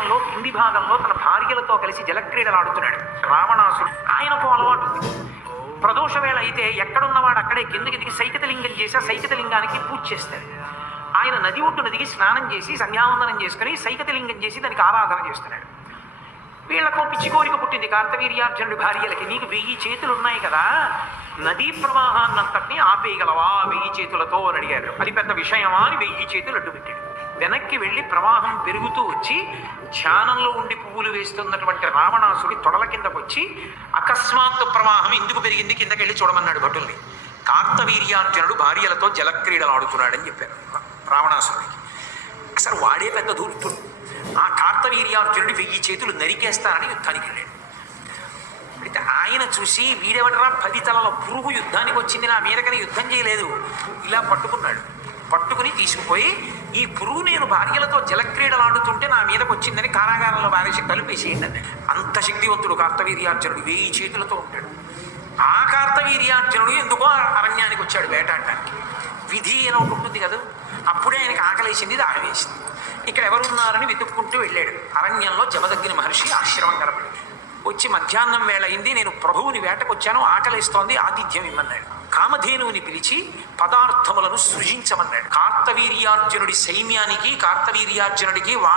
భాగంలో కింది భాగంలో తన భార్యలతో కలిసి జలక్రీడలు ఆడుతున్నాడు రావణాసుడు. ఆయనకు అలవాటు ఉంది. ప్రదోష వేళ అయితే ఎక్కడున్నవాడు అక్కడే కిందికి దిగి సైకతలింగం చేసి ఆ సైకతలింగానికి పూజ చేస్తాడు. ఆయన నది ఒడ్డున దిగి స్నానం చేసి సంధ్యావందనం చేసుకుని సైకతలింగం చేసి దానికి ఆరాధన చేస్తున్నాడు. వీళ్లకు పిచ్చి కోరిక పుట్టింది కార్తవీర్యార్జునుడి భార్యలకి. నీకు 1000 చేతులు ఉన్నాయి కదా, నదీ ప్రవాహాన్నంతటినీ ఆపేయగలవా 1000 చేతులతో అని అడిగారు. అది పెద్ద విషయమా అని 1000 చేతులు అడ్డు పెట్టాడు. వెనక్కి వెళ్ళి ప్రవాహం పెరుగుతూ వచ్చి ధ్యానంలో ఉండి పువ్వులు వేస్తున్నటువంటి రావణాసుడి తొడల కిందకు వచ్చి అకస్మాత్తు ప్రవాహం ఎందుకు పెరిగింది కిందకెళ్ళి చూడమన్నాడు భటుల్ని. కార్తవీర్యార్జునుడు భార్యలతో జలక్రీడలు ఆడుతున్నాడని చెప్పారు రావణాసురుడికి. అసలు వాడే పెద్ద ధూర్తుడు. ఆ కార్తవీర్యార్జునుడి 1000 చేతులు నరికేస్తానని యుద్ధానికి వెళ్ళాడు. అయితే ఆయన చూసి వీడెవడరా 10 తలల పురుగు యుద్ధానికి వచ్చింది, నా మీదకని యుద్ధం చేయలేదు, ఇలా పట్టుకున్నాడు. పట్టుకుని తీసుకుపోయి ఈ పురుగు నేను భార్యలతో జలక్రీడలు ఆడుతుంటే నా మీదకి వచ్చిందని కారాగారంలో వారేసి కలిపేసేయండి అన్నాడు. అంత శక్తివంతుడు కార్తవీర్యార్జునుడు 1000 చేతులతో ఉంటాడు. ఆ కార్తవీర్యార్జునుడు ఎందుకో అరణ్యానికి వచ్చాడు వేటాడటానికి. విధి అని ఒకటి ఉంటుంది కదా, అప్పుడే ఆయనకి ఆకలేసింది, దాహం వేసింది. ఇక్కడ ఎవరున్నారని వెతుక్కుంటూ వెళ్ళాడు. అరణ్యంలో జమదగ్ని మహర్షి ఆశ్రమం కనపడి వచ్చి మధ్యాహ్నం వేళ అయింది, నేను ప్రభువుని వేటకొచ్చాను, ఆకలిస్తోంది, ఆతిథ్యం ఇమ్మన్నాడు. కామధేనువుని పిలిచి పదార్థములను సృజించమన్నాడు. కార్తవీర్యార్జునుడి సైన్యానికి కార్తవీర్యార్జునుడికి